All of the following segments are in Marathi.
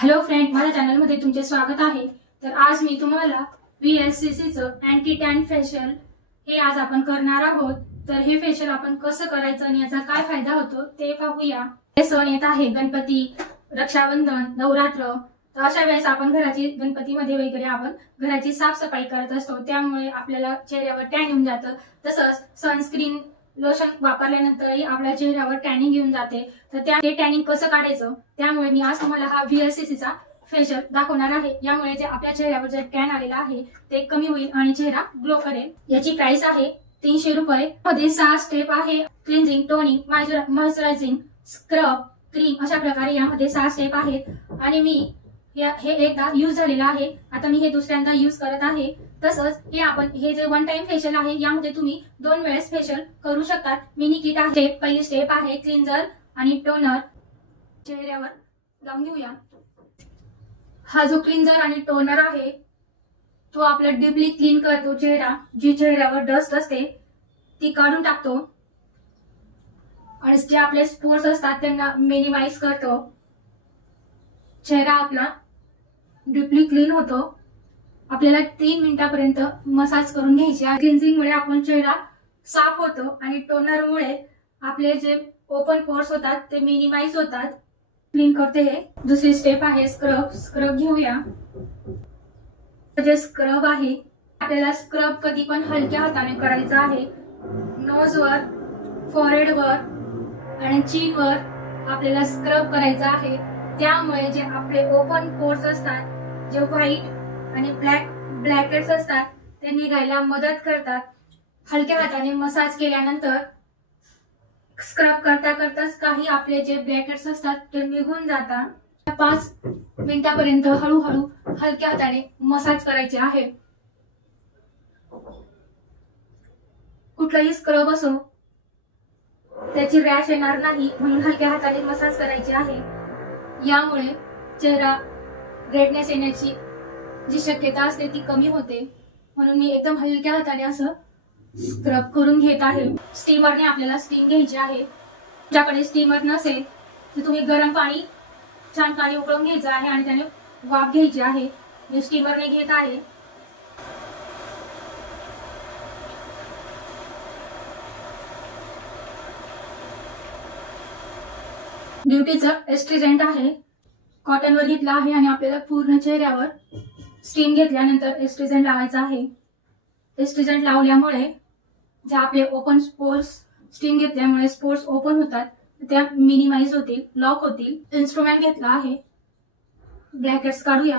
हॅलो फ्रेंड, माझ्या चॅनलमध्ये तुमचे स्वागत आहे। तर आज मी तुम्हाला VLCC चं अँटी टॅन फेशियल हे आज आपण करणार आहोत। तर हे फेशियल आपण कसं करायचं आणि याचा काय फायदा होतो ते पाहूया। हे सण येत आहे, गणपती, रक्षाबंधन, नवरात्र। तर अशा वेळेस आपण गणपतीमध्ये वगैरे आपण घराची साफसफाई करत असतो, त्यामुळे आपल्याला चेहऱ्यावर टॅन येऊन जातं। तसंच सनस्क्रीन लोशन वापरल्यानंतरही आपल्या चेहऱ्यावर टॅनिंग येऊन जाते। तर ते टॅनिंग कसं काढायचं, त्यामुळे मी आज तुम्हाला हा VLCC चा फेशियल दाखवणार आहे। यामुळे जे आपल्या चेहऱ्यावर जे टॅन आलेला आहे ते कमी होईल आणि चेहरा ग्लो करेल। याची प्राइस आहे 300 रुपये। मध्ये 6 स्टेप आहे, cleansing, toning, moisturising, scrub, cream, अशा प्रकारे यामध्ये 6 स्टेप आहेत। आणि मी हे एकदा यूज झालेला आहे, आता मी हे दुसऱ्यांदा यूज करत आहे। तसंच हे जे वन टाइम फेशियल आहे, यामध्ये तुम्ही 2 वेळेस फेशियल करू शकता। मिनी किट आहे। पहिली स्टेप आहे क्लिन्झर आणि टोनर। चेहऱ्यावर लावून घेऊया। हा जो क्लिन्झर आणि टोनर आहे तो आपला डीपली क्लीन करतो चेहरा। जी चेहऱ्यावर डस्ट असते ती काढून टाकतो आणि जे आपले स्पोर्स असतात त्यांना मिनिमाइज करतो। चेहरा आपला डीपली क्लीन होतो। आपल्याला 3 मिनिटांपर्यंत मसाज करून घ्यायची आहे। क्लिन्झिंग मुळे आपण चेहरा साफ होतो आणि टोनर मुळे आपले जे ओपन पोर्स होतात ते मिनिमाइज होतात। क्लीन करते हे। दुसरी स्टेप आहे स्क्रब। स्क्रब घेऊया। जे स्क्रब आहे, आपल्याला स्क्रब कधी पण हलक्या हाताने करायचा आहे। नोजवर, फॉरहेडवर आणि चीनवर आपल्याला स्क्रब करायचा आहे। त्यामुळे जे आपले ओपन पोर्स असतात, जे व्हाईट आणि ब्लॅकेट्स असतात ते निघायला मदत करतात। हलक्या हाताने मसाज केल्यानंतर स्क्रब करता करताच काही आपले जे ब्लॅकेट्स असतात ते निघून जातात। 5 मिनिटांपर्यंत हळूहळू हलक्या हाताने मसाज करायचे आहे। कुठलाही स्क्रब असो त्याची रॅश येणार नाही, म्हणून हलक्या हाताने मसाज करायची आहे। यामुळे चेहरा रेडनेस येण्याची जी शक्यता असते ती कमी होते, म्हणून मी एकदम हलक्या हाताने असं स्क्रब करून घेत आहे। स्टीमरने आपल्याला स्टीम घ्यायची आहे। तुमच्याकडे स्टीमर नसेल तर तुम्ही गरम पाणी, छान पाणी उकळून घ्यायचं आहे आणि त्याने वाफ घ्यायची आहे। मी स्टीमरने घेत आहे। ब्युटीचं एस्ट्रीजेंट आहे, कॉटनवर घेतला आहे आणि आपल्याला पूर्ण चेहऱ्यावर स्टीम घेतल्यानंतर एस्ट्रीजेंट लावायचा आहे। एस्ट्रीजेंट लावल्यामुळे जे आपले ओपन स्पोर्स, स्टीम घेतल्यामुळे स्पोर्स ओपन होतात, त्या मिनिमाइज होतील, लॉक होतील। इन्स्ट्रुमेंट घेतला आहे। ब्लॅकेट्स काढूया।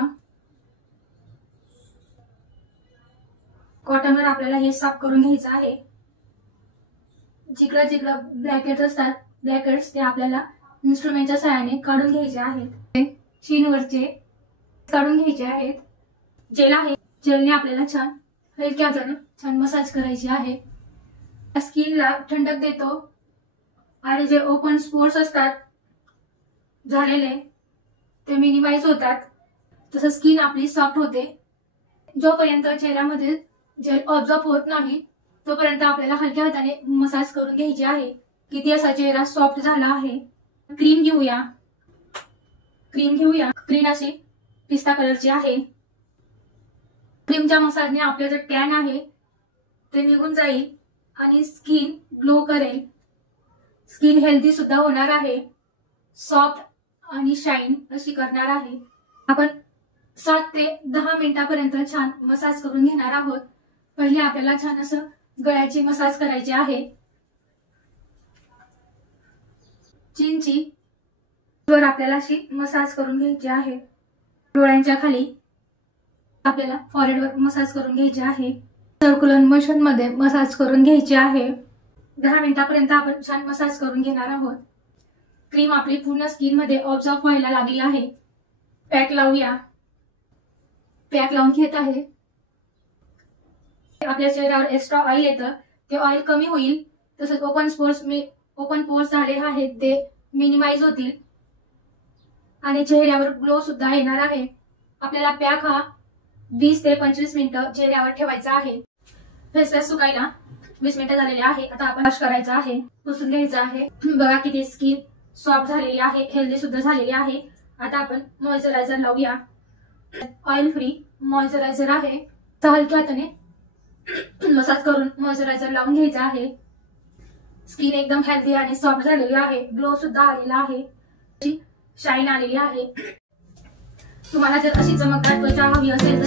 कॉटनवर आपल्याला हे साफ करून घ्यायचं आहे। जिकडं ब्लॅकेट्स असतात, ब्लॅकेट्स ते आपल्याला इन्स्ट्रुमेंटच्या सहाय्याने काढून घ्यायचे आहेत। चीनवरचे काढून घ्यायचे आहेत। जेल आहे, जेलने आपल्याला छान हलक्या हाताने छान मसाज करायची आहे। स्किनला थंडक देतो आणि जे ओपन स्पोर्स असतात झालेले ते मिनिमाइज होतात। तसं स्किन आपली सॉफ्ट होते। जोपर्यंत चेहऱ्यामध्ये जेल ऑब्झॉर्ब होत नाही तोपर्यंत आपल्याला हलक्या हाताने मसाज करून घ्यायची आहे। किती असा चेहरा सॉफ्ट झाला आहे। क्रीम घेऊया। क्रीम अशी पिस्ता कलरची आहे। क्रीमच्या मसाजने आपले जे टॅन आहे ते निघून जाईल आणि स्किन ग्लो करेल। स्किन हेल्दी सुद्धा होणार आहे, सॉफ्ट आणि शाईन अशी करणार आहे। आपण 7 ते 10 मिनिटांपर्यंत छान मसाज करून घेणार आहोत। पहिले आपल्याला छान असं गळ्याची मसाज करायची आहे। चीनची वर आपल्याला अशी मसाज करून घ्यायची आहे। डोळ्यांच्या खाली आपल्याला फॉरहेडवर मसाज करून घ्यायची आहे। सर्क्युलर मोशन मध्ये मसाज करून घ्यायची आहे। 10 मिनिटांपर्यंत आपण छान मसाज करून घेणार आहोत। क्रीम आपली पूर्ण स्किन मध्ये ऑब्झॉर्ब व्हायला लागली आहे। पॅक लावूया। पॅक लावून घेत आहे। आपल्या चेहऱ्यावर एक्स्ट्रा ऑइल येतं ते ऑइल कमी होईल। तसंच ओपन पोर्स झाले आहेत ते मिनिमाइज होतील आणि चेहऱ्यावर ग्लो सुद्धा येणार आहे। आपल्याला पॅक हा 20 ते 25 मिनिटं चेहऱ्यावर ठेवायचा आहे। फेस वॉश सुकायला 20 मिनिटं झालेले आहे। आता आपण वॉश करायचा आहे, पुसून घ्यायचा आहे। बघा किती स्किन सॉफ्ट झालेली आहे, हेल्दी सुद्धा झालेली आहे आता आपण मॉइश्चरायझर लावूया। ऑइल फ्री मॉइश्चरायझर आहे। हलक्या हाताने मसाज करून मॉइश्चरायझर लावून घ्यायचा आहे। स्किन एकदम हेल्दी आणि सॉफ्ट झालेली आहे। ग्लो सुद्धा आलेला आहे, शाईन आलेली आहे। तुम्हाला जर अशी चमकदार त्वचा हवी असेल